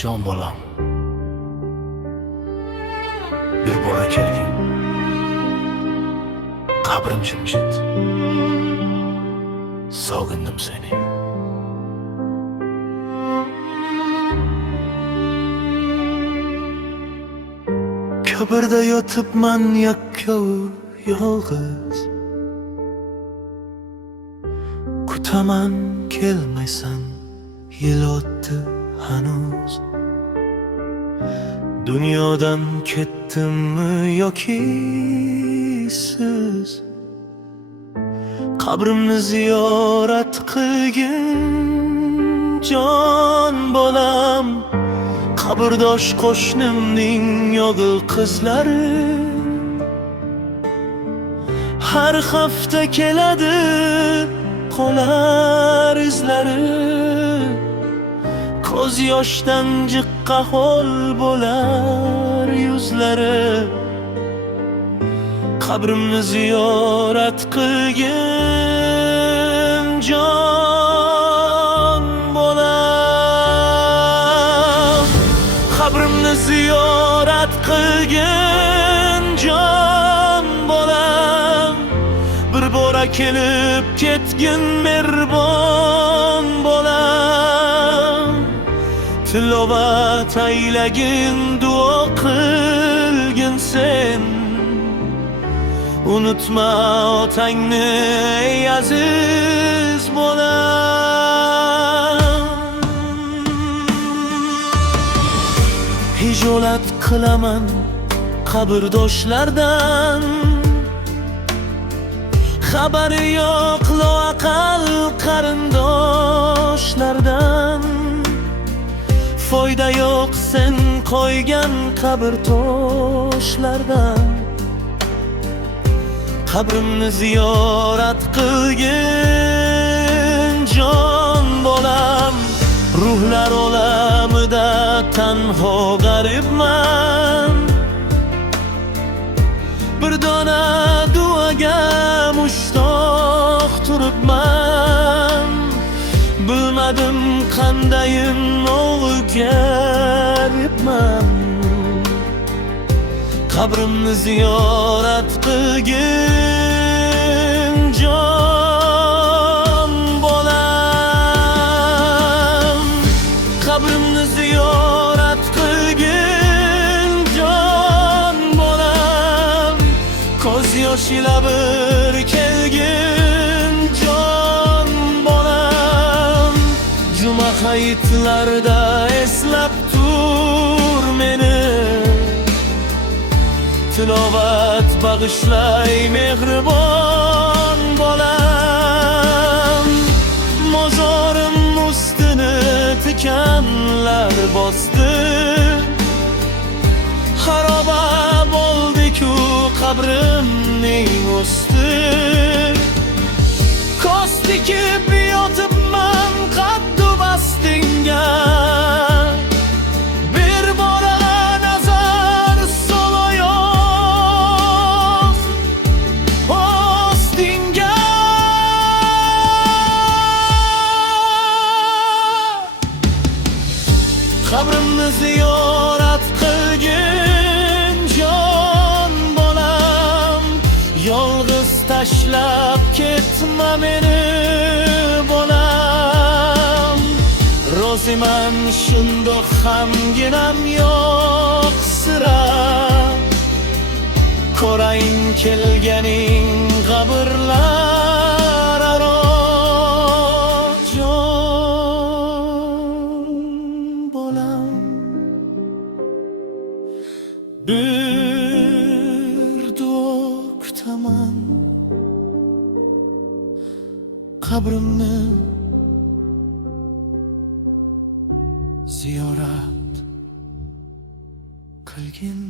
Jon bolam, bir bora kelgin. Qabrim jimjit. Sog'indim seni. Kabrda yotibman yakkov yolg'iz. Kutaman kelmaysan, yil o'tdi hanuz. Dunyodan ketdimmi yoki siz? Qabrimni ziyorat qilgin jon bolam. Qabrdosh qo'shnimning yog'il qizlari har hafta keladi, qolar izlari. Ko'z yoshdan jiqqa ho'l bo'lar yuzlari. Qabrimni ziyorat qilgin jon bolam. Qabrimni ziyorat qilgin jon bolam. Bir bora kelib ketgin mehribon bolam. Tilovat aylagin, duo qilgin sen. Unutma otangni ey aziz bolam. Hijolat qilaman qabrdoshlardan, xabari yo'q loaqal qarindoshlardan. Foyda yo'q sen qo'ygan qabr toshlardan. Qabrimni ziyorat qilgin jon bolam. Ruhlar olamida tanho g'aribman. Bir dona duoga mushtoq turibman. Bilmadim qandayin o'g'garibman. Qabrimni ziyorat qilgin jon bolam. Qabrimni ziyorat qilgin jon bolam. Ko'z yosh ila bir kelgin jon bolam. Juma hayitlarda eslab tur meni. Tilovat bag'ishlay mehribon bolam. Mozorim ustini tikanlar bosdi. Xaroba bo'ldi-ku qabrimning usti. Ko'z tikib yotibman qaddu bastingga. Qabrimni ziyorat qilgin jon bolam. Yolg'iz tashlab ketma meni bolam. Roziman shundoq hamginam yo'q sira. Ko'rayin kelganing qabrlar aro. Bir duo kutaman, qabrimni ziyorat qilgin.